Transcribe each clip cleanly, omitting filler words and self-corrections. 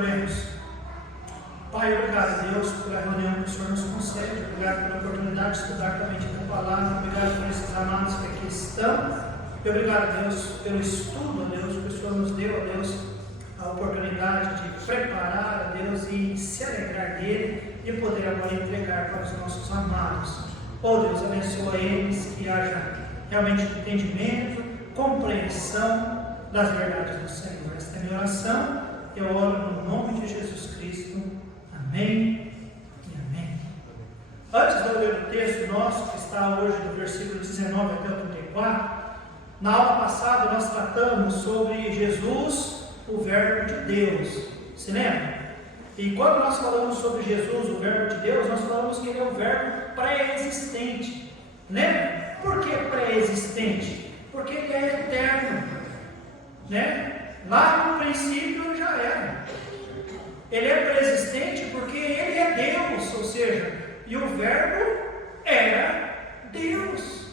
Oremos. Pai, obrigado a Deus pela reunião que o Senhor nos concede, obrigado pela oportunidade de estudar claramente a tua palavra, obrigado por esses amados que aqui estão, e obrigado a Deus pelo estudo, a Deus, que o Senhor nos deu, a Deus, a oportunidade de preparar, a Deus, e se alegrar dele, e poder agora entregar para os nossos amados. Oh Deus, abençoa eles, que haja realmente entendimento, compreensão das verdades do Senhor. Esta é a minha oração, eu oro no nome de Jesus Cristo. Amém e amém. Antes de eu ler o texto nosso, que está hoje no versículo 19 até o 34, na aula passada nós tratamos sobre Jesus, o Verbo de Deus. Se lembra? E quando nós falamos sobre Jesus, o Verbo de Deus, nós falamos que ele é o Verbo pré-existente. Lembra? Por que pré-existente? Porque ele é eterno. Né? Lá no princípio ele já era. Ele é pré-existente porque ele é Deus, ou seja, e o Verbo era Deus.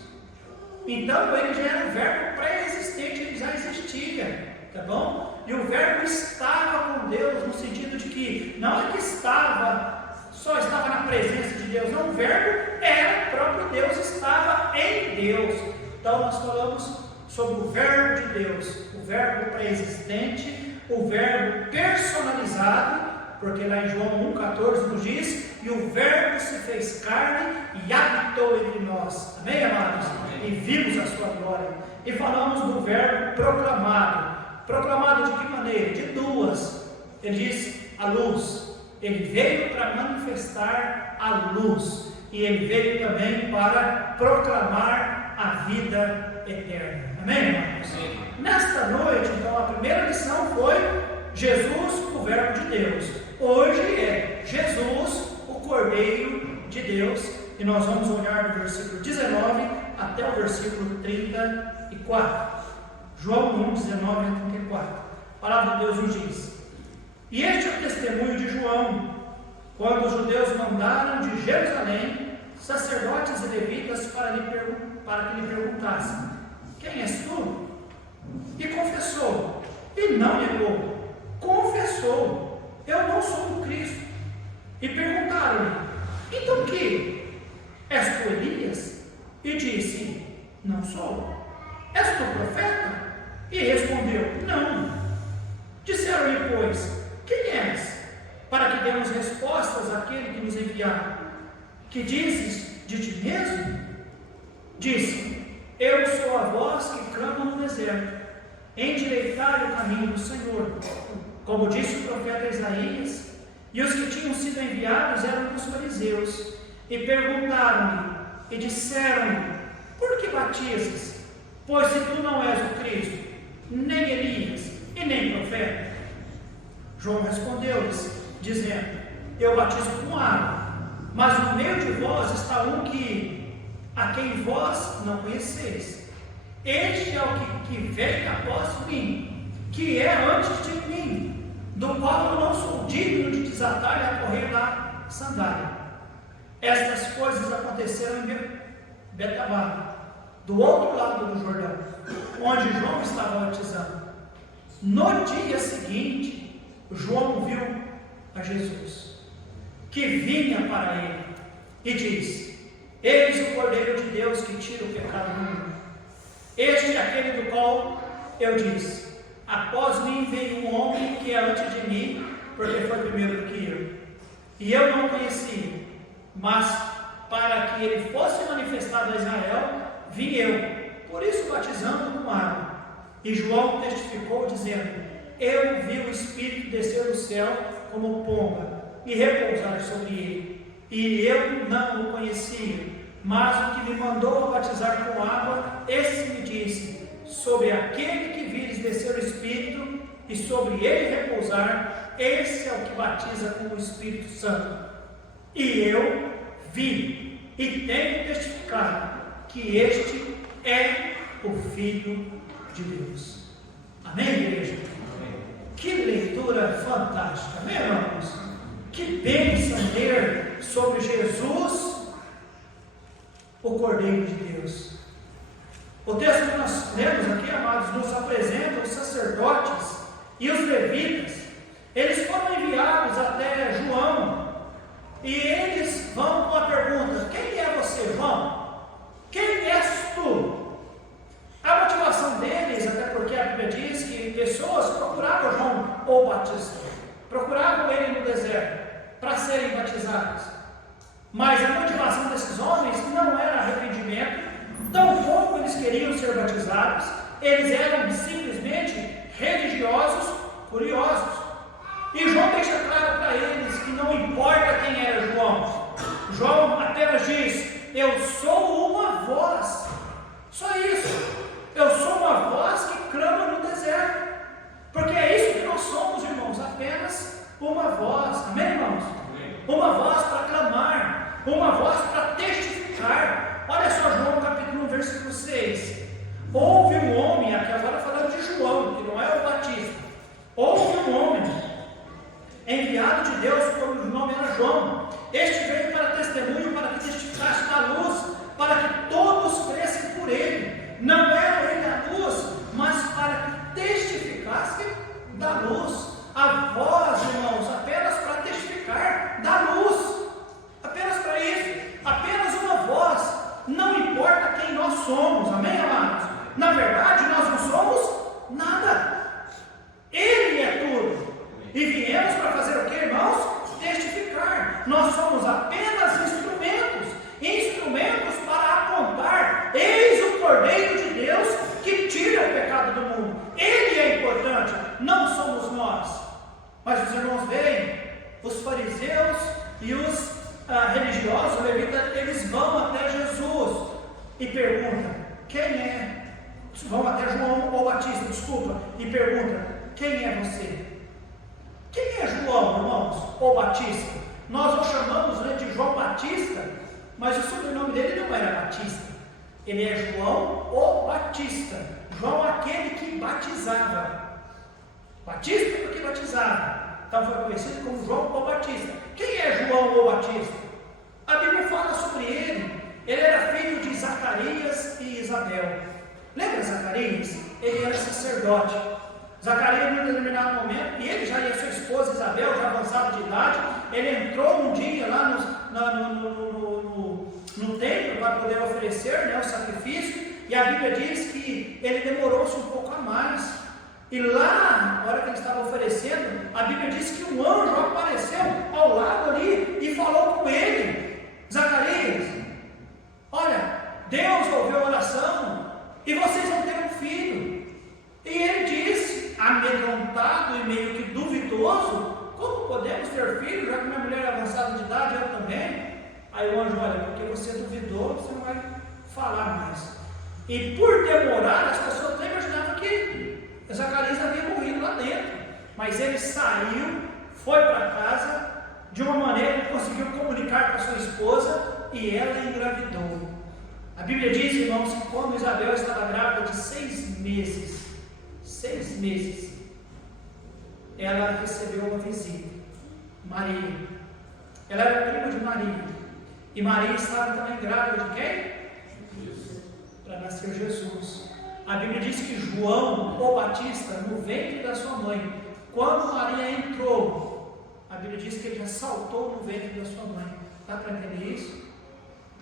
Então ele já era um Verbo pré-existente, ele já existia, tá bom? E o Verbo estava com Deus, no sentido de que não é que só estava na presença de Deus, não, o Verbo era o próprio Deus, estava em Deus. Então nós falamos sobre o Verbo de Deus, o Verbo pré-existente, o Verbo personalizado, porque lá em João 1,14 nos diz: e o Verbo se fez carne e habitou entre nós. Amém, amados? Amém. E vimos a sua glória. E falamos do Verbo proclamado. Proclamado de que maneira? De duas. Ele diz: a luz. Ele veio para manifestar a luz. E ele veio também para proclamar a vida eterna. Amém, irmãos? Sim. Nesta noite, então, a primeira lição foi Jesus, o Verbo de Deus. Hoje é Jesus, o Cordeiro de Deus. E nós vamos olhar do versículo 19 até o versículo 34. João 1, 19 a 34. A palavra de Deus nos diz: e este é o testemunho de João, quando os judeus mandaram de Jerusalém sacerdotes e levitas para que lhe perguntassem: quem és tu? E confessou, e não negou, confessou: eu não sou o Cristo. E perguntaram-lhe: então que? És tu Elias? E disse: não sou. És tu profeta? E respondeu: não. Disseram-lhe, pois: quem és? Para que demos respostas àquele que nos enviaram. Que dizes de ti mesmo? Disse: eu sou a voz que clama no deserto, endireitai o caminho do Senhor, como disse o profeta Isaías. E os que tinham sido enviados eram os fariseus, e perguntaram-lhe, e disseram-lhe: por que batizas? Pois se tu não és o Cristo, nem Elias, e nem profeta. João respondeu-lhes, dizendo: eu batizo com água, mas no meio de vós está um a quem vós não conheceis. Este é o que vem após mim, que é antes de mim, do qual eu não sou digno de desatar-lhe a correia da sandália. Estas coisas aconteceram em Betabá, do outro lado do Jordão, onde João estava batizando. No dia seguinte, João viu a Jesus, que vinha para ele, e disse: eis o Cordeiro de Deus que tira o pecado do mundo. Este é aquele do qual eu disse: após mim veio um homem que é antes de mim, porque foi primeiro do que eu. E eu não o conhecia, mas para que ele fosse manifestado a Israel, vim eu, por isso batizando com água. E João testificou, dizendo: eu vi o Espírito descer do céu como pomba e repousar sobre ele. E eu não o conhecia, mas o que me mandou a batizar com água, esse me disse: sobre aquele que vires descer o Espírito e sobre ele repousar, esse é o que batiza com o Espírito Santo. E eu vi e tenho testificado que este é o Filho de Deus. Amém, igreja? Amém. Que leitura fantástica, amém, irmãos? Que bênção ler sobre Jesus, o Cordeiro de Deus. O texto que nós lemos aqui, amados, nos apresenta os sacerdotes e os levitas Eles foram enviados até João, e eles vão com a pergunta: quem é você, João? Quem és tu? A motivação deles, até porque a Bíblia diz que pessoas procuravam João ou Batista, procuravam ele no deserto para serem batizados, mas a motivação desses homens não era arrependimento, tampouco eles queriam ser batizados, eles eram simplesmente religiosos, curiosos. E João deixa claro para eles que não importa quem era João. João apenas diz: eu sou uma voz. Só isso. Eu sou uma voz que clama no deserto. Porque é isso que nós somos, irmãos. Apenas uma voz. Amém, irmãos? Uma voz para clamar. Uma voz para testificar. Olha só João capítulo 1, versículo 6. Houve um homem, aqui agora falando de João, que não é o Batista. Houve um homem enviado de Deus, cujo nome era João. Este veio para testemunho, para que testificasse da luz, para que todos crescem por ele. Não era ele a luz, mas para que testificasse da luz. A voz, irmãos, apenas para testificar da luz. Apenas para isso. Apenas uma voz. Não importa quem nós somos. Amém, amados? Na verdade, nós não somos nada. Ele é tudo. E viemos para fazer o que, irmãos? Testificar. Nós somos apenas instrumentos. Instrumentos para apontar: eis o Cordeiro de Deus que tira o pecado do mundo. Ele é importante, não somos nós. Mas os irmãos veem, os fariseus e os religiosos, levitas, eles vão até Jesus e perguntam: quem é? Vão até João ou Batista, desculpa, e perguntam: quem é você? Quem é João, irmãos, ou Batista? Nós o chamamos de João Batista, mas o sobrenome dele não era Batista. Ele é João o Batista. João, aquele que batizava. Batista porque batizava. Então foi conhecido como João o Batista. Quem é João o Batista? A Bíblia fala sobre ele. Ele era filho de Zacarias e Isabel. Lembra Zacarias? Ele era sacerdote. Zacarias, em um determinado momento, e ele já e a sua esposa Isabel, já avançada de idade, ele entrou um dia lá no templo para poder oferecer, o sacrifício, e a Bíblia diz que ele demorou-se um pouco a mais. E lá, na hora que ele estava oferecendo, a Bíblia diz que um anjo apareceu ao lado ali e falou com ele: Zacarias, olha, Deus ouviu a oração e vocês vão ter um filho. E ele disse, amedrontado e meio que duvidoso: como podemos ter filho, já que minha mulher é avançada de idade, eu também? Aí o anjo: olha, porque você duvidou, você não vai falar mais. E por demorar, as pessoas nem imaginavam que Zacarias havia morrido lá dentro. Mas ele saiu, foi para casa, de uma maneira que conseguiu comunicar com a sua esposa, e ela engravidou. A Bíblia diz, irmãos, que quando Isabel estava grávida de 6 meses, ela recebeu uma visita, Maria. Ela era prima de Maria, e Maria estava também grávida de quem? Para nascer Jesus. A Bíblia diz que João, o Batista, no ventre da sua mãe, quando Maria entrou, a Bíblia diz que ele já saltou no ventre da sua mãe. Dá para entender isso?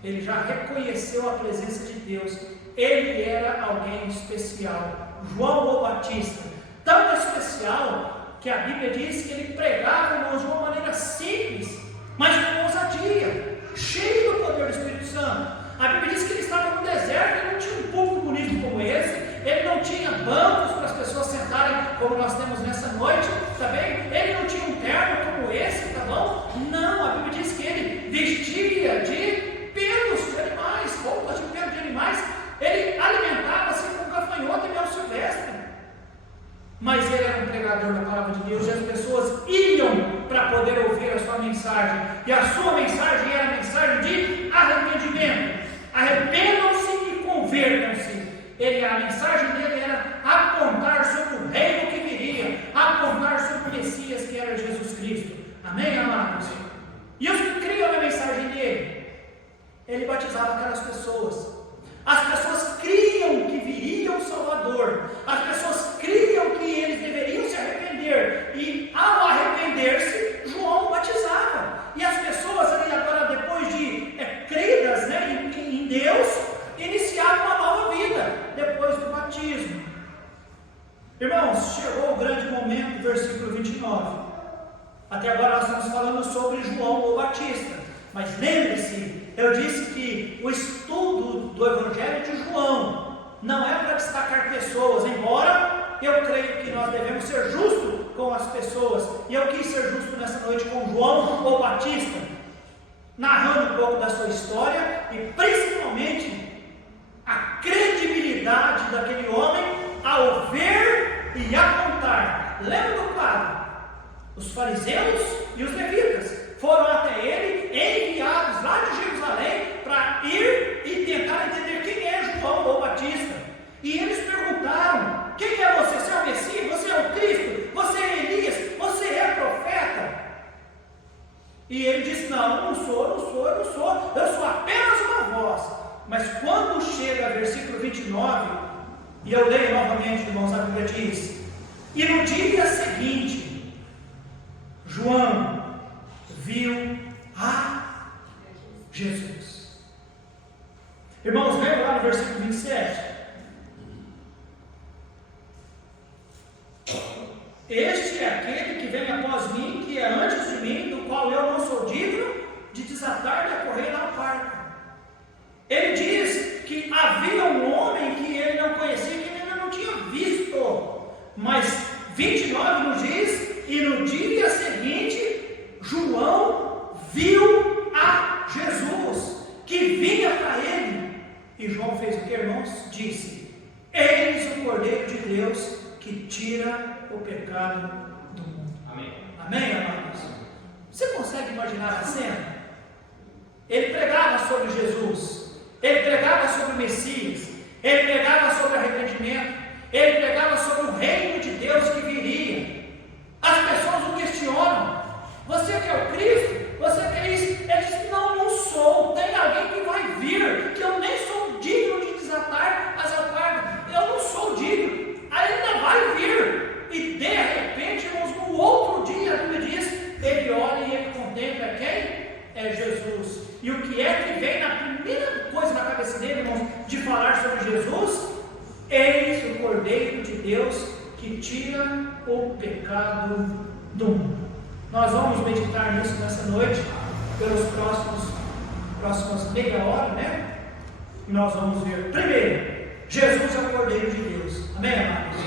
Ele já reconheceu a presença de Deus. Ele era alguém especial. João o Batista, tão especial que a Bíblia diz que ele pregava, irmãos, de uma maneira simples, mas com ousadia, cheio do poder do Espírito Santo. A Bíblia diz que ele estava no deserto, ele não tinha um púlpito bonito como esse, ele não tinha bancos para as pessoas sentarem como nós temos nessa noite, tá bem? Ele não tinha um terno como esse, tá bom? Não, a Bíblia diz que ele vestia de pelos de animais, roupas de pelo de animais, ele alimentava-se com gafanhoto e mel silvestre. Mas ele era um pregador da palavra de Deus, e as pessoas iam para poder ouvir a sua mensagem, e a sua mensagem era a mensagem de arrependimento. Arrependam-se e convertam-se. A mensagem dele era apontar sobre o reino que viria, apontar sobre o Messias, que era Jesus Cristo. Amém, amados? E os que criam a mensagem dele, ele batizava aquelas pessoas. As pessoas criam que viria o Salvador. As pessoas criam que eles deveriam se arrepender. E ao arrepender, estamos falando sobre João o Batista. Mas lembre-se, eu disse que o estudo do Evangelho de João não é para destacar pessoas, embora eu creio que nós devemos ser justos com as pessoas. E eu quis ser justo nessa noite com João o Batista, narrando um pouco da sua história e principalmente a credibilidade daquele homem ao ver e apontar. Lembra do quadro? Os fariseus e os levitas foram até ele, enviados lá de Jerusalém, para ir e tentar entender quem é João o Batista. E eles perguntaram: quem é você? Você é o Messias? Você é o Cristo? Você é Elias? Você é profeta? E ele disse: não sou, eu sou apenas uma voz. Mas quando chega versículo 29, e eu leio novamente, irmãos, a Bíblia diz: e no dia seguinte, João viu a Jesus. Irmãos, veja lá no versículo 27. Este é aquele que vem após mim, que é antes de mim, do qual eu não sou digno de desatar e acorrer na parca. Ele diz que havia um homem que ele não conhecia, que ele ainda não tinha visto. Mas 29 nos diz: e no dia seguinte, João viu a Jesus, que vinha para ele. E João fez o que, irmãos? Disse: eis o Cordeiro de Deus que tira o pecado do mundo. Amém. Amém, amados? Você consegue imaginar a cena? Ele pregava sobre Jesus, ele pregava sobre o Messias, ele pregava sobre arrependimento, ele pregava sobre o reino de Deus que viria. As pessoas o questionam: você que é o Cristo? Você que é isso? Ele diz: não sou, tem alguém que vai vir, que eu nem sou digno de desatar as alpargas, eu não sou digno, ainda vai vir. E de repente, irmãos, no outro dia, a Bíblia diz, ele olha e ele contempla quem? É Jesus. E o que é que vem na primeira coisa na cabeça dele, irmãos, de falar sobre Jesus? Eis o Cordeiro de Deus que tira o pecado do mundo. Nós vamos meditar nisso nessa noite, pelos próximos meia hora, né? E nós vamos ver, primeiro, Jesus é o Cordeiro de Deus. Amém, amados?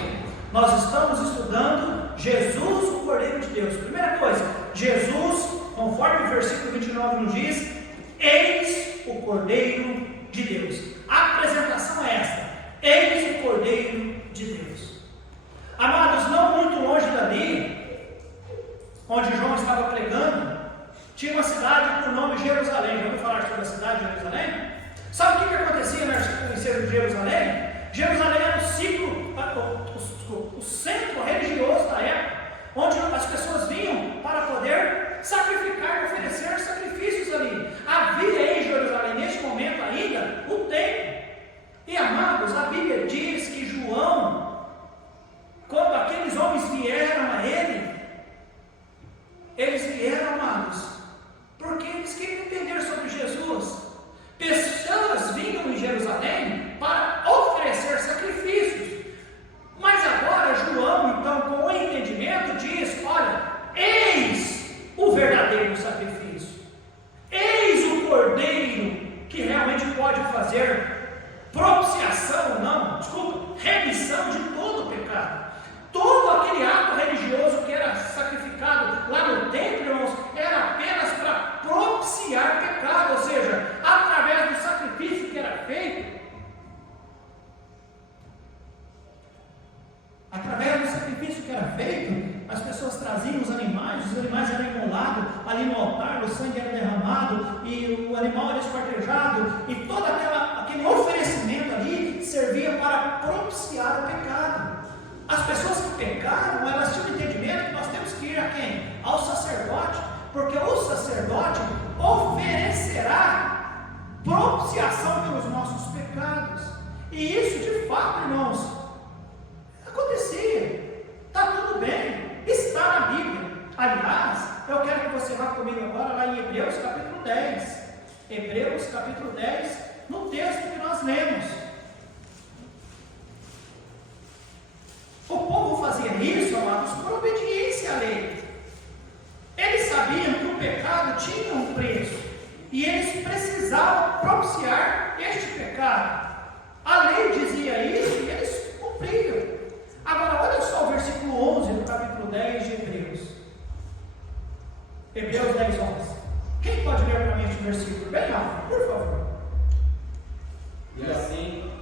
Nós estamos estudando Jesus, o Cordeiro de Deus. Primeira coisa, Jesus, conforme o versículo 29 nos diz, eis o Cordeiro de Deus. A apresentação é esta: eis o Cordeiro de Deus. Amados, não muito longe dali, onde João estava pregando, tinha uma cidade por nome Jerusalém. Já ouviu falar sobre a cidade de Jerusalém? Sabe o que acontecia no centro de Jerusalém? Jerusalém era o centro religioso da época, onde as pessoas vinham para poder sacrificar, oferecer sacrifícios ali. Havia em Jerusalém, neste momento ainda, o templo. E amados, a Bíblia diz que João, quando aqueles homens vieram a ele, eles vieram, amados, porque eles queriam entender sobre Jesus. Pessoas vinham em Jerusalém para oferecer sacrifícios. Mas agora João, então, com o entendimento, diz: olha, eis o verdadeiro sacrifício. Eis o Cordeiro que realmente pode fazer propiciação, remissão de todo o pecado. Todo aquele ato religioso que era sacrificado lá no templo, irmãos, era apenas para propiciar pecado, ou seja, através do sacrifício que era feito, as pessoas traziam os animais eram imolados ali no altar, o sangue era derramado e o animal era esquartejado, e todo aquele oferecimento ali servia para propiciar o pecado. As pessoas que pecaram, elas tinham entendimento que nós temos que ir a quem? Ao sacerdote, porque o sacerdote oferecerá propiciação pelos nossos pecados. E isso de fato, irmãos, acontecia. Está tudo bem, está na Bíblia. Aliás, eu quero que você vá comigo agora lá em Hebreus capítulo 10. Hebreus capítulo 10, no texto que nós lemos. O povo fazia isso, amados, por obediência à lei. Eles sabiam tinha um preço. E eles precisavam propiciar este pecado. A lei dizia isso e eles cumpriam. Agora, olha só o versículo 11 do capítulo 10 de Hebreus. Hebreus 10, 11. Quem pode ler para mim este versículo? Bem alto, por favor. E assim,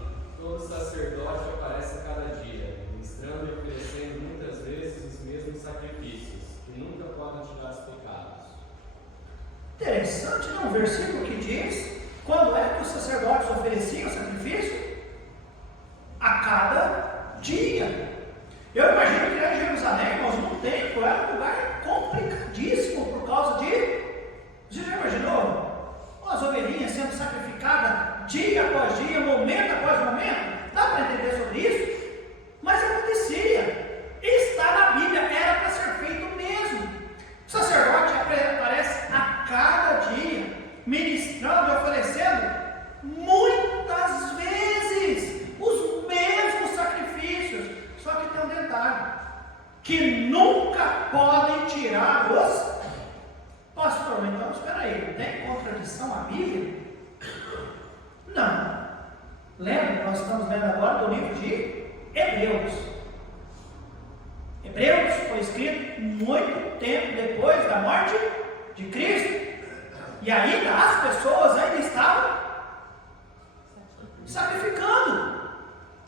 todo sacerdote aparece a cada dia, ministrando e oferecendo muitas vezes os mesmos sacrifícios, que nunca podem tirar os pecados. Interessante, não? Um versículo que diz quando é que os sacerdotes ofereciam sacrifício? A cada dia. Eu imagino que lá em Jerusalém, irmãos, no templo era um lugar complicadíssimo por causa de... Você já imaginou? As ovelhinhas sendo sacrificadas dia após dia, momento após momento? Dá para entender sobre isso? Mas acontecia. Está na Bíblia, era para ser feito mesmo. O sacerdote aparece a cada dia, ministrando e oferecendo muitas vezes os mesmos sacrifícios. Só que tem um detalhe, que nunca podem tirar os... Pastor, então espera aí, tem contradição à Bíblia? Não. Lembra que nós estamos lendo agora do livro de Hebreus. Hebreus foi escrito muito tempo depois da morte de Cristo. E ainda as pessoas ainda estavam sacrificando.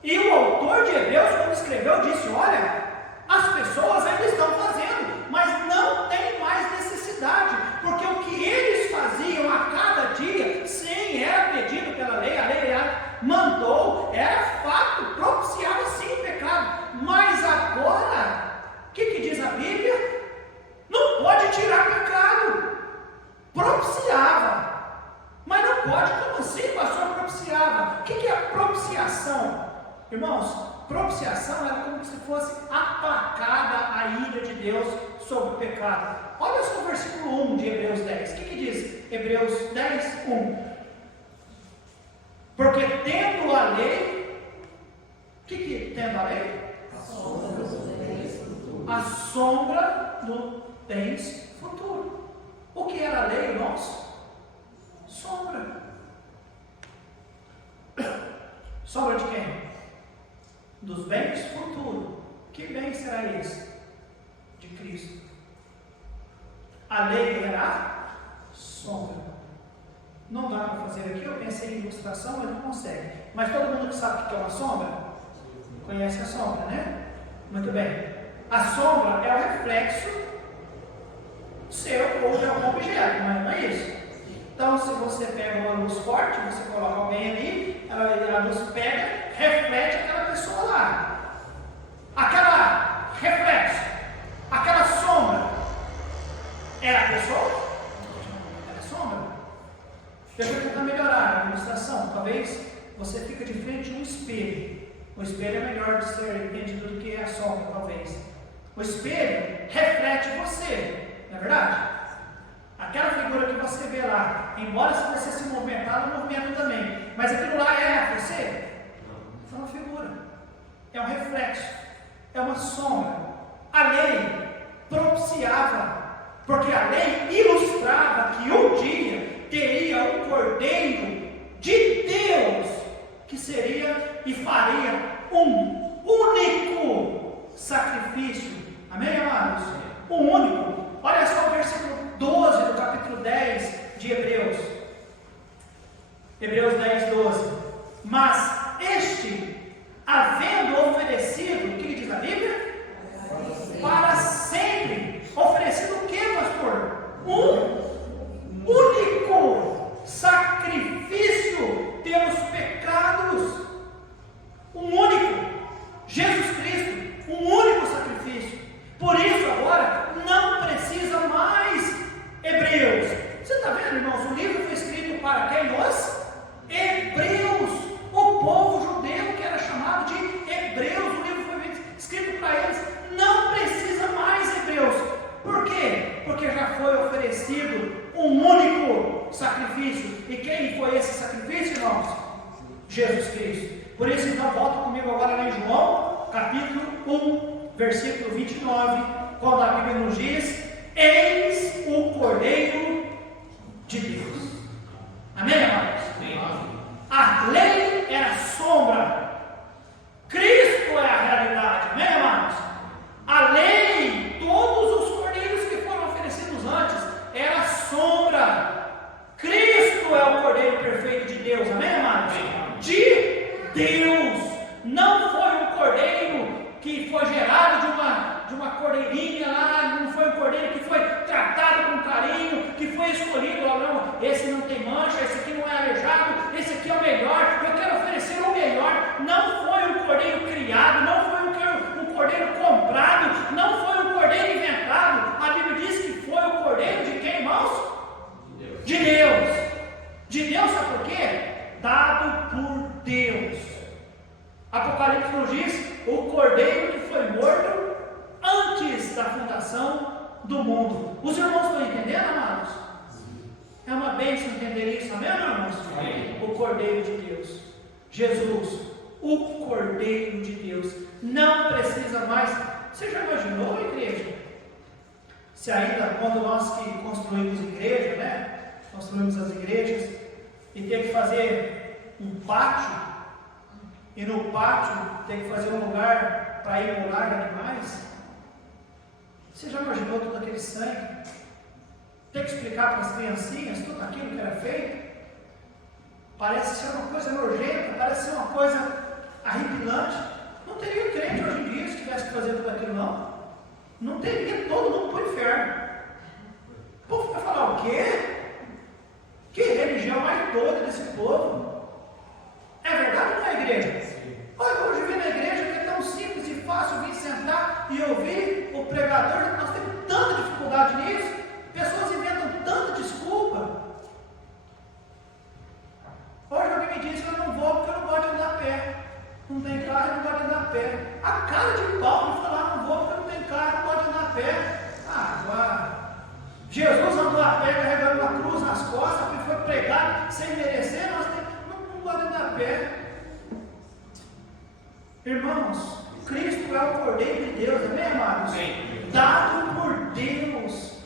E o autor de Hebreus, quando escreveu, disse: olha, as pessoas ainda estão fazendo, mas não tem mais necessidade, porque o que eles faziam a cada dia, sim, era pedido pela lei, a lei mandou, era fato, propiciava sim o pecado, mas agora, o que diz a Bíblia? Não pode tirar pecado, propiciava, mas não pode. Como assim, pastor? Propiciava. O que é propiciação? Irmãos, propiciação era como se fosse apacada a ira de Deus sobre o pecado. Olha só o versículo 1 de Hebreus 10. O que diz Hebreus 10, 1? Porque tendo a lei, o que tendo a lei? A sombra do bens futuro. O que era a lei, irmãos? Sombra. Sombra de quem? Dos bens futuros. Que bem será esse? De Cristo. A lei era sombra. Não dá para fazer aqui, eu pensei em ilustração, mas não consegue. Mas todo mundo que sabe o que é uma sombra, conhece a sombra, né? Muito bem. A sombra é o reflexo seu ou de algum objeto, mas não é isso. Então, se você pega uma luz forte, você coloca alguém ali, a luz pega, reflete aquela pessoa lá. Aquela reflexo, aquela sombra, era a pessoa? Era a sombra. Deixa eu tentar melhorar a ilustração. Talvez você fique de frente a um espelho. O espelho é melhor de ser entendido do que a sombra, talvez. O espelho reflete você, não é verdade? Aquela figura que você vê lá, embora se você se movimentar, ela movimenta também. Mas aquilo lá é você? É uma figura, é um reflexo, é uma sombra. A lei propiciava, porque a lei ilustrava que um dia teria um Cordeiro de Deus que seria e faria um único sacrifício. Amém, amados? Um único. Olha só o versículo 12 do capítulo 10 de Hebreus. Hebreus 10, 12. Mas este, havendo oferecido, o que diz a Bíblia? Para sempre. Oferecido o que, pastor? Um único sacrifício pelos pecados. Um único. Jesus Cristo, um único sacrifício. Por isso agora não precisa mais Hebreus. Você está vendo, irmãos? O livro foi escrito para quem? Os Hebreus, o povo judeu que era chamado de Hebreus. O livro foi escrito para eles. Não precisa mais Hebreus. Por quê? Porque já foi oferecido um único sacrifício. E quem foi esse sacrifício, irmãos? Jesus Cristo. Por isso, então, volta comigo agora lá em João, capítulo 1, versículo 29, quando a Bíblia nos diz: eis o Cordeiro Deus, amém, amados? De Deus. Não foi um cordeiro que foi gerado de uma cordeirinha lá, não foi um cordeiro que foi tratado com carinho, que foi escolhido, não, esse não tem mancha, esse aqui não é aleijado, esse aqui é o melhor, eu quero oferecer o melhor. Não foi um cordeiro criado, não foi um cordeiro comprado, não foi um cordeiro inventado. A Bíblia diz que foi o cordeiro de quem, irmãos? De Deus. De Deus, sabe por quê? Dado por Deus. Apocalipse nos diz o cordeiro que foi morto antes da fundação do mundo. Os irmãos estão entendendo, amados? É uma bênção entender isso, amém, irmãos? Amém. O cordeiro de Deus, Jesus, o cordeiro de Deus, não precisa mais. Você já imaginou, igreja? Se ainda, quando nós que construímos igreja, né? Construímos as igrejas e tem que fazer um pátio, e no pátio tem que fazer um lugar para imolar animais. Você já imaginou todo aquele sangue? Tem que explicar para as criancinhas tudo aquilo que era feito? Parece ser uma coisa nojenta, parece ser uma coisa arrepilante. Não teria crente hoje em dia se tivesse que fazer tudo aquilo, não. Não teria, todo mundo para o inferno. O povo vai falar o quê? Que religião mais toda desse povo? É verdade ou não é, igreja? Olha, hoje vim na igreja que é tão simples e fácil vir sentar e ouvir o pregador. Nós temos tanta dificuldade nisso. Pessoas inventam tanta desculpa. Hoje alguém me disse que eu não vou porque eu não gosto de andar a pé. Não tem carro, eu não gosto de andar a pé. A cara de pau me falar, não vou porque eu não tenho carro, eu não gosto de andar a pé. Agora, Jesus andou a pé carregando uma cruz nas costas, porque foi pregado sem merecer, nós não gosto de andar a pé. Irmãos, Cristo é o Cordeiro de Deus, amém, amados? Sim. Dado por Deus.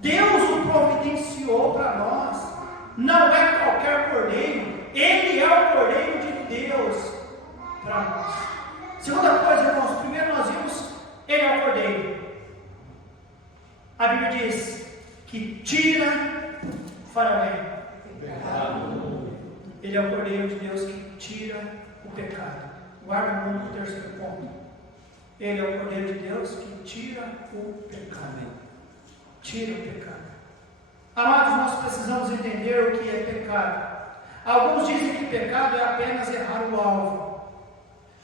Deus o providenciou para nós. Não é qualquer cordeiro, Ele é o Cordeiro de Deus para nós. Segunda coisa, irmãos, primeiro nós vimos, Ele é o Cordeiro. A Bíblia diz que tira Faraó. Ele é o Cordeiro de Deus que tira o pecado. Guarda muito o terceiro ponto. Ele é o Cordeiro de Deus que tira o pecado. Tira o pecado. Amados, nós precisamos entender o que é pecado. Alguns dizem que pecado é apenas errar o alvo.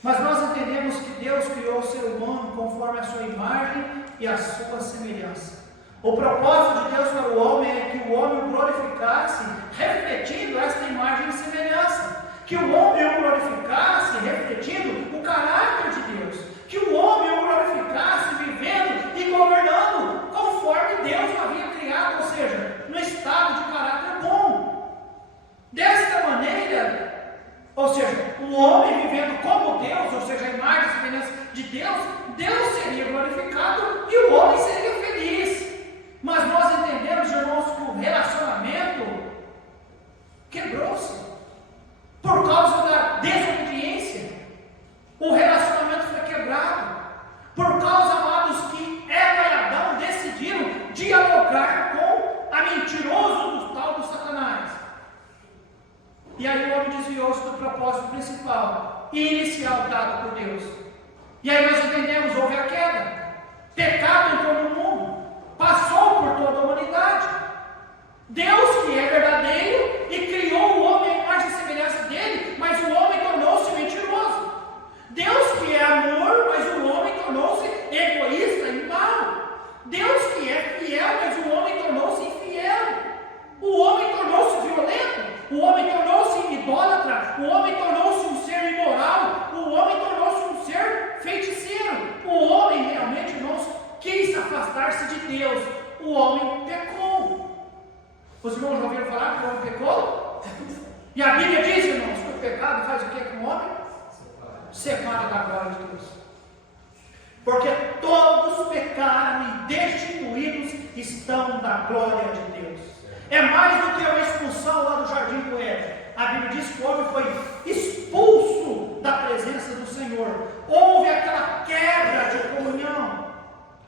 Mas nós entendemos que Deus criou o ser humano conforme a sua imagem e a sua semelhança. O propósito de Deus para o homem é que o homem o glorificasse, refletindo esta imagem e semelhança. Que o homem o glorificasse, refletindo o caráter de Deus. Que o homem o glorificasse, vivendo e governando conforme Deus o havia criado, ou seja, no estado de caráter bom. Desta maneira, ou seja, o homem vivendo como Deus, ou seja, a imagem e semelhança de Deus, Deus seria glorificado e o homem seria feliz. Mas nós entendemos, irmãos, que o relacionamento quebrou-se. Por causa da desobediência, o relacionamento foi quebrado. Por causa, amados, que Eva e Adão decidiram dialogar com a mentiroso do tal do Satanás. E aí o homem desviou-se do propósito principal e inicial dado por Deus. E aí nós entendemos, houve a queda. Pecado entrou no mundo, passou por toda a humanidade. Deus, que é verdadeiro e criou o homem à imagem e semelhança dele, mas o homem tornou-se mentiroso. Deus, que é amor, mas o homem tornou-se egoísta e mau. Deus, que é fiel, mas o homem tornou-se infiel. O homem tornou-se violento. O homem tornou-se idólatra. O homem tornou-se um ser imoral. O homem tornou-se um ser feiticeiro. O homem realmente, irmãos, quis afastar-se de Deus. O homem pecou. Os irmãos já ouviram falar que o homem pecou? E a Bíblia diz, irmãos, que o pecado faz o que com o homem? Separa da glória de Deus. Porque todos pecaram e destituídos estão da glória de Deus. É mais do que uma expulsão lá do jardim do Éden. A Bíblia diz que o homem foi expulso da presença do Senhor. Houve aquela quebra de comunhão.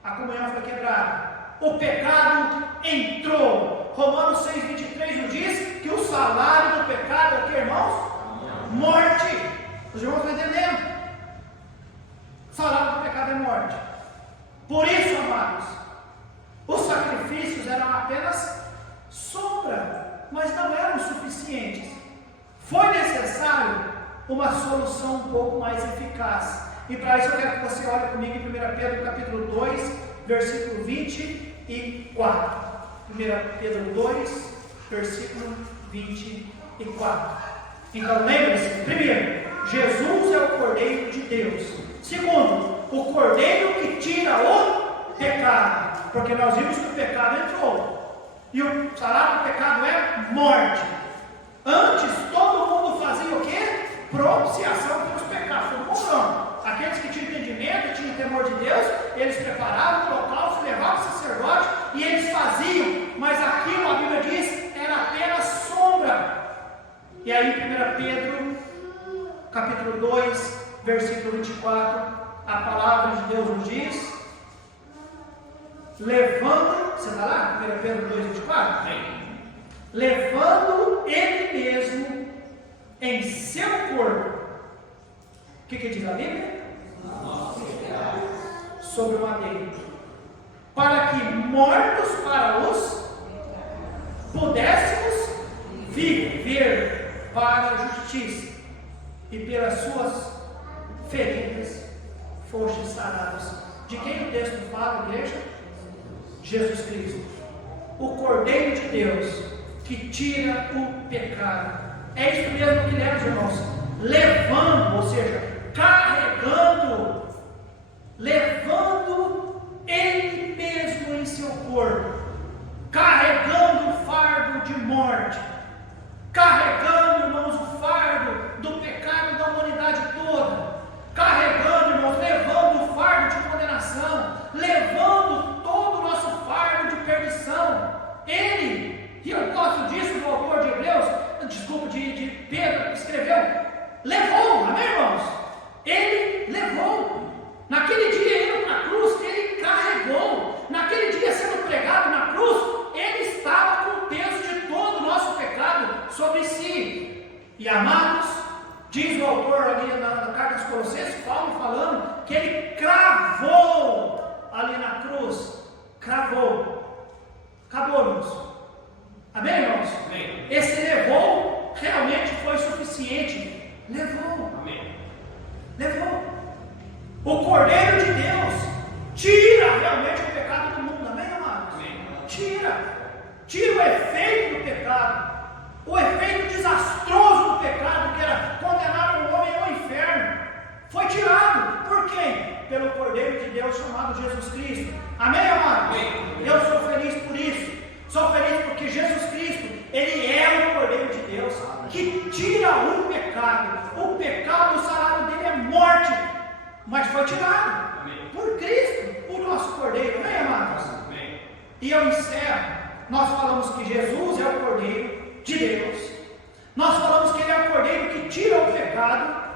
A comunhão foi quebrada. O pecado entrou. Romanos 6,23 nos diz que o salário do pecado é o que, irmão? mas não eram suficientes. Foi necessário uma solução um pouco mais eficaz. E para isso eu quero que você olhe comigo em 1 Pedro capítulo 2, versículo 24. 1 Pedro 2, versículo 24. Então lembre-se, primeiro, Jesus é o Cordeiro de Deus. Segundo, o Cordeiro que tira o pecado. Porque nós vimos que o pecado entrou. E o salário do pecado é morte. Antes todo mundo fazia o quê? Propiciação pelos pecados. Todo mundo não. Aqueles que tinham entendimento, tinham temor de Deus, eles preparavam o local, levavam o sacerdote e eles faziam. Mas aquilo, a Bíblia diz, era apenas sombra. E aí, 1 Pedro, capítulo 2, versículo 24, a palavra de Deus nos diz: levando, você está lá? 1 Pedro 2, 24? Sim. Levando Ele mesmo em seu corpo. O que diz a Bíblia? Sobre o madeiro. Para que mortos para os pudéssemos viver para a justiça, e pelas suas feridas fostes sarados. De quem o texto fala, igreja? Jesus Cristo, o Cordeiro de Deus, que tira o pecado. É isso mesmo que lemos, irmãos. Levando, ou seja, carregando, levando Ele mesmo em seu corpo, carregando o fardo de morte, carregando, irmãos, o fardo do pecado da humanidade toda, carregando, irmãos, levando o fardo de condenação, levando todo o nosso fardo de perdição. Ele, e eu gosto disso do autor de Hebreus, de Pedro, escreveu, levou, amém, irmãos? Ele levou. Naquele dia, indo para a cruz, ele carregou. Naquele dia, sendo pregado na cruz, ele estava com o peso de todo o nosso pecado sobre si. E amados, diz o autor ali na carta aos Colossenses, Paulo falando, que ele cravou ali na cruz. Cravou. Acabou, irmãos. Amém, irmãos? Amém. Esse levou realmente foi suficiente. Levou. Amém. Levou. O Cordeiro de Deus tira realmente o pecado do mundo. Amém, amados? Amém. Tira o efeito do pecado, o efeito desastroso do pecado, que era condenar o homem ao inferno. Foi tirado. Por quem? Pelo Cordeiro de Deus chamado Jesus Cristo. Amém, amados? Amém. Eu sou feliz por isso. Sou feliz porque Jesus Cristo, Ele é o Cordeiro de Deus que tira o pecado. O pecado, o salário dele é morte, mas foi tirado. Amém. Por Cristo, o nosso Cordeiro. Amém, amados? Amém. E eu encerro. Nós falamos que Jesus é o Cordeiro de Deus. Nós falamos que Ele é o Cordeiro que tira o pecado.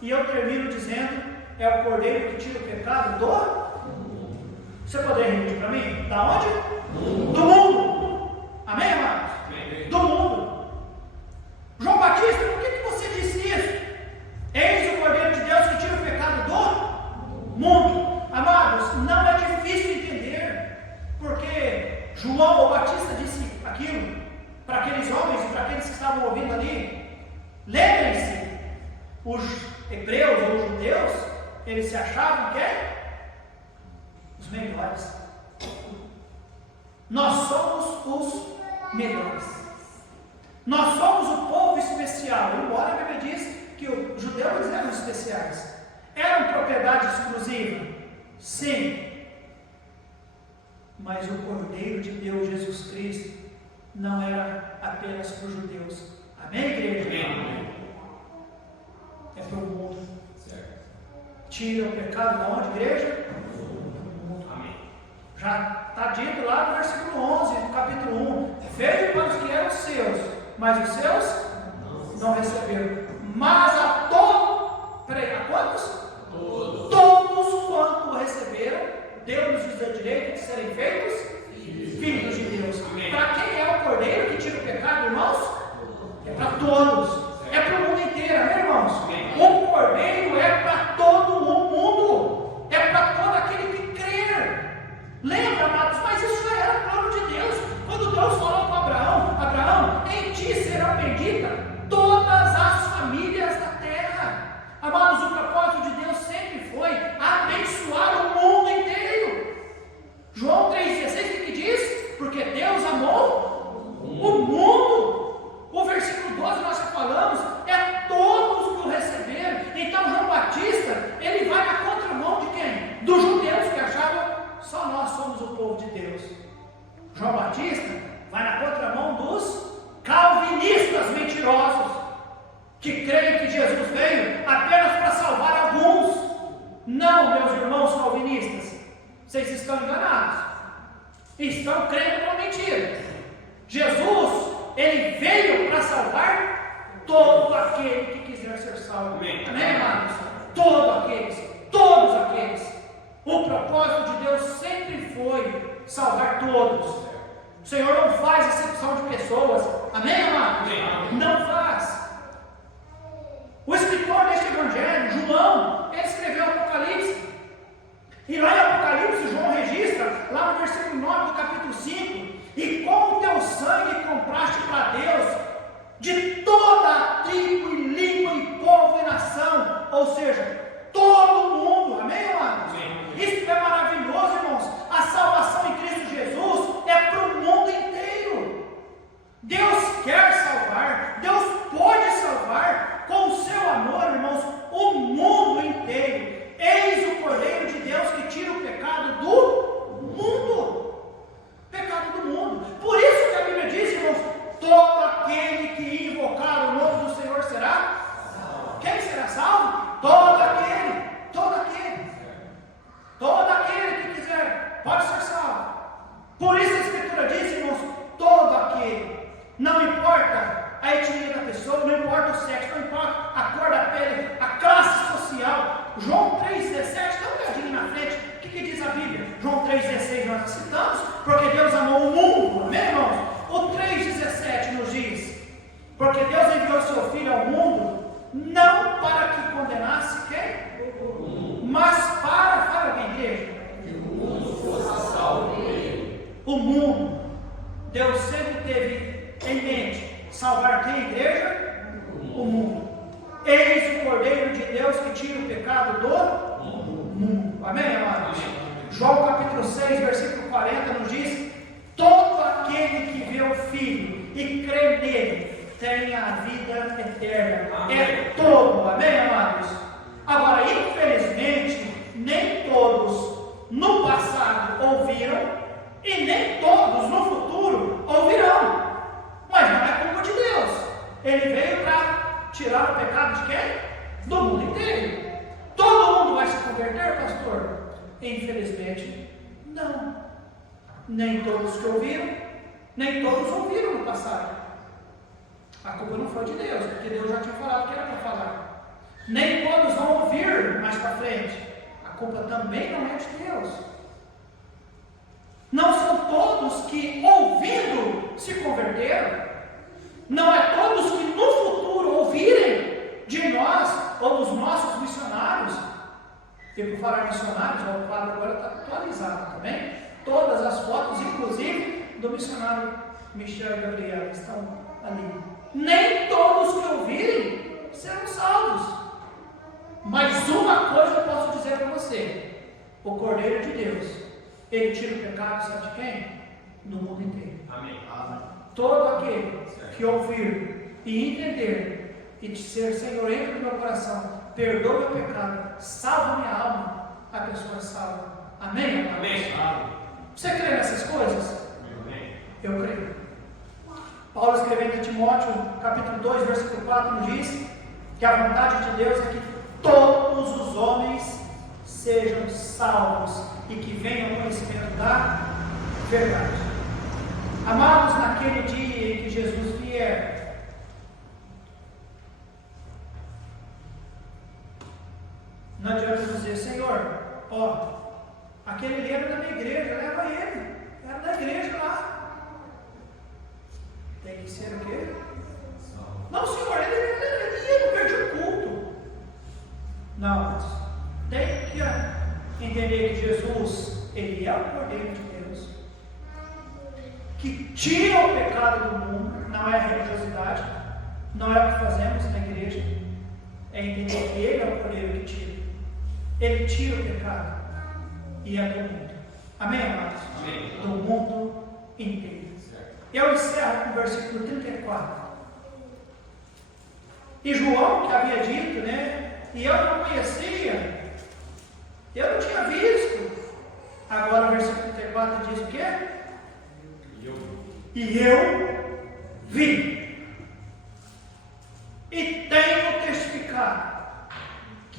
E eu termino dizendo, é o Cordeiro que tira o pecado do mundo. Você poderia repetir para mim? Da onde? Do mundo. Amém, amados? Amém. Do mundo. João Batista, por que você disse isso? Eis o Cordeiro de Deus que tira o pecado do mundo. Amados, não é difícil entender, porque João Batista disse aquilo para aqueles homens e para aqueles que estavam ouvindo ali. Lembrem-se, os hebreus ou os judeus, eles se achavam que os melhores. Nós somos os melhores. Nós somos o povo especial, embora a Bíblia diz que os judeus eram especiais. Eram propriedade exclusiva? Sim. Mas o Cordeiro de Deus, Jesus Cristo, não era apenas para os judeus. Amém, igreja? Amém. É para o mundo. Certo. Tira o pecado da onde, igreja? Amém. Já está dito lá no versículo 11 do capítulo 1. Veio para os que eram seus, mas os seus não receberam. Mas a todos, a quantos? Todos quanto receberam, Deus nos deu direito de serem feitos filhos de Deus. Para quem é o Cordeiro que tira o pecado, irmãos? É para todos. É para o mundo inteiro, amém, irmãos? O Cordeiro é para todo o mundo. É para todo aquele que crer. Lembra, amados? Mas isso já era plano de Deus. Quando Deus falou com Abraão, em que creem que Jesus veio apenas para salvar alguns. Não, meus irmãos calvinistas, vocês estão enganados. Estão crendo numa mentira. Jesus, ele veio para salvar todo aquele que quiser ser salvo. Amém, amados? Todos aqueles. O propósito de Deus sempre foi salvar todos. O Senhor não faz exceção de pessoas. Amém, amados? Amém. Não faz. O escritor deste evangelho, João, ele escreveu Apocalipse. E lá em Apocalipse, João registra, lá no versículo 9 do capítulo 5, e com o teu sangue compraste para Deus de toda a tribo e língua e povo e nação, ou seja, todo mundo. Amém, amados? Isso é maravilhoso, irmãos. A salvação em Cristo Jesus é para o mundo inteiro. Deus quer salvar, Deus pode salvar com o seu amor, irmãos, o mundo inteiro. Eis o Cordeiro de Deus que tira o pecado do mundo. Pecado do mundo. Por isso que a Bíblia diz, irmãos, todo aquele que invocar o nome do Senhor será salvo. Quem será salvo? Todo aquele que quiser pode ser salvo. Por isso a Escritura diz, irmãos, todo aquele. Não importa a etnia da pessoa, não importa o sexo, não importa a cor da pele, a classe social. João 3,17, dá uma olhadinha na frente, o que diz a Bíblia? João 3,16 nós citamos, porque Deus amou o mundo, amém, irmãos? O 3,17 nos diz, porque Deus enviou seu Filho ao mundo, não para que condenasse quem? Mas para a igreja. Que o mundo fosse salvo por ele. O mundo, Deus sempre teve em mente salvar quem, igreja? O mundo. Eis o Cordeiro de Deus que tira o pecado do mundo. Amém, amados? João capítulo 6, versículo 40 nos diz: todo aquele que vê o Filho e crê nele tem a vida eterna. É todo, amém, amados? Agora, infelizmente, nem todos no passado ouviram e nem todos no futuro ouvirão. Mas não é culpa de Deus. Ele veio para tirar o pecado de quem? Do mundo inteiro. Todo mundo vai se converter, pastor? Infelizmente, não. Nem todos que ouviram, nem todos ouviram no passado. A culpa não foi de Deus, porque Deus já tinha falado que era para falar. Nem todos vão ouvir mais para frente. A culpa também não é de Deus. Não são todos que, ouvindo, se converteram. Não é todos que no futuro ouvirem de nós ou dos nossos missionários. E por falar missionários, o quadro agora está atualizado também. Todas as fotos, inclusive do missionário Michel e Gabriel, estão ali. Nem todos que ouvirem serão salvos. Mas uma coisa eu posso dizer para você: o Cordeiro de Deus, ele tira o pecado, sabe de quem? No mundo inteiro. Amém. Todo aquele que ouvir e entender e ser Senhor entra no meu coração, perdoa meu pecado, salva minha alma, a pessoa é salva. Amém? Amém. Você crê nessas coisas? Amém. Eu creio. Paulo escrevendo em Timóteo, capítulo 2, versículo 4, nos diz que a vontade de Deus é que todos os homens sejam salvos e que venham ao conhecimento da verdade. Amados, naquele dia em que Jesus vier, não adianta dizer: Senhor, aquele ali era da minha igreja, leva ele, era da igreja lá. Tem que ser o quê? Não, Senhor, ele não perdi o culto. Não, mas tem que entender que Jesus, ele é o Cordeiro de Deus, que tira o pecado do mundo. Não é a religiosidade, não é o que fazemos na igreja, é entender que ele é o Cordeiro que tira. Ele tira o pecado e é do mundo. Amém, amados? Amém. Do mundo inteiro. Eu encerro com o versículo 34. E João, que havia dito, e eu não conhecia, eu não tinha visto. Agora o versículo 34 diz o quê? E eu vi. E tenho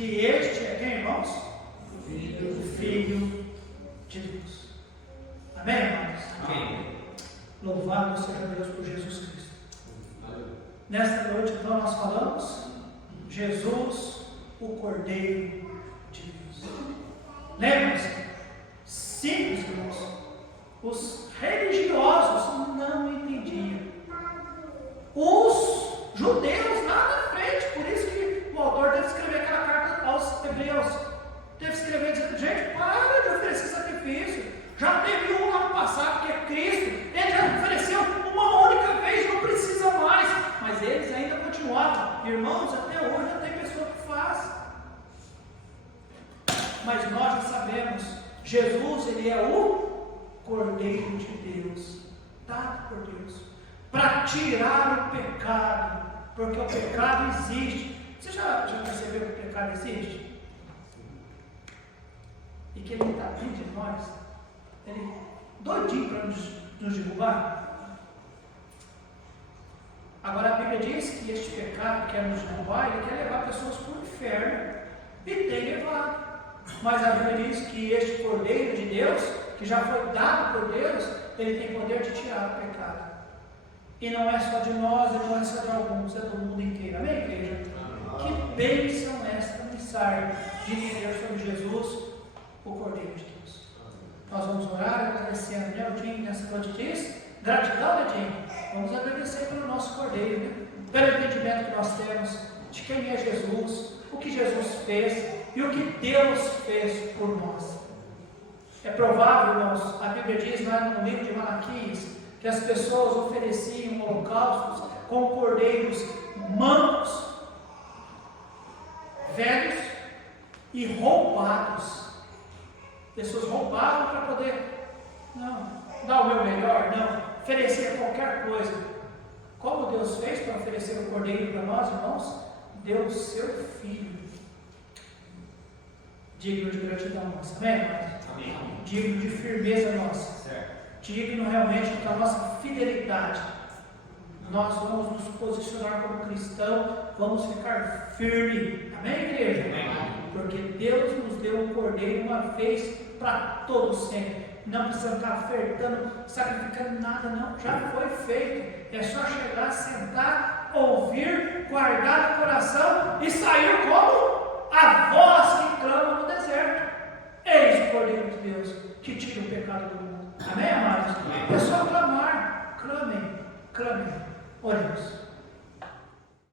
que este é quem, irmãos? O Filho de Deus. Amém, irmãos? Amém. Louvado seja Deus por Jesus Cristo. Nesta noite, então, nós falamos Jesus, o Cordeiro de Deus. Lembra-se, simples, irmãos, os religiosos não entendiam. Os judeus lá na frente, por isso que o autor teve que escrever aquela carta aos hebreus. Teve que escrever dizendo, gente, para de oferecer sacrifício. Já teve um ano passado, que é Cristo. Ele já ofereceu uma única vez, não precisa mais. Mas eles ainda continuavam. Irmãos, até hoje já tem pessoa que faz. Mas nós já sabemos, Jesus, ele é o Cordeiro de Deus, dado por Deus, para tirar o pecado, porque o pecado existe. Você já percebeu que o pecado existe? E que ele está dentro de nós, ele doidinho para nos derrubar. Agora a Bíblia diz que este pecado que quer nos derrubar, ele quer levar pessoas para o inferno, e tem levado. Mas a Bíblia diz que este Cordeiro de Deus, que já foi dado por Deus, ele tem poder de tirar o pecado. E não é só de nós, e não é só de alguns, é do mundo inteiro. Amém, igreja? Que bênção esta mensagem de entender sobre Jesus, o Cordeiro de Deus. Nós vamos orar agradecendo, né? O Jim nessa noite diz, gratidão, né, Jim? Vamos agradecer pelo nosso Cordeiro, né? Pelo entendimento que nós temos de quem é Jesus, o que Jesus fez e o que Deus fez por nós. É provável, irmãos, a Bíblia diz lá no livro de Malaquias, que as pessoas ofereciam holocaustos com cordeiros mancos, velhos e roubados. Pessoas roubavam para poder, não, dar o meu melhor, não, oferecer qualquer coisa. Como Deus fez para oferecer o cordeiro para nós, irmãos? Deu o seu Filho, digno de gratidão nossa. Amém, irmãos? Amém. Digno de firmeza nossa. Certo. Digno realmente da nossa fidelidade. Nós vamos nos posicionar como cristão, vamos ficar firme. Amém, igreja? Amém. Porque Deus nos deu um cordeiro uma vez para todos sempre. Não precisa ficar ofertando, sacrificando nada, não. Já foi feito. É só chegar, sentar, ouvir, guardar no coração e sair como?